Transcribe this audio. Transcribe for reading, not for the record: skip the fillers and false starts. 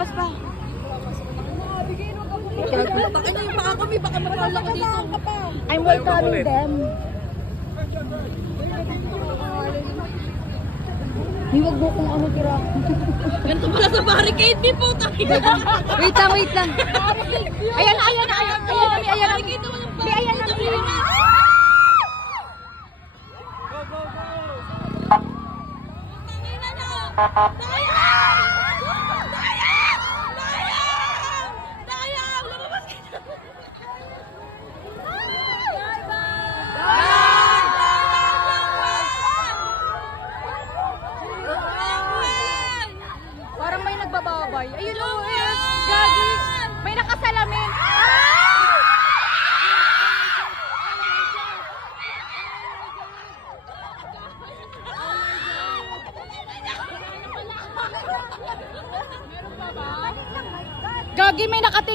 labas pa. Baka na yung paa ko, may baka mapala ko dito. I'm welcoming them. Hiwag mo kung ano tira. Ganito pala sa barricade, di po. Wait lang, wait lang. Ayan na, ayan na, ayan na. Ayan na, Barricade naman ang ayan na. barricade. Parang may nagbababay. Ayun o, Gagi. May nakasalamin. Gagi, may nakatingin.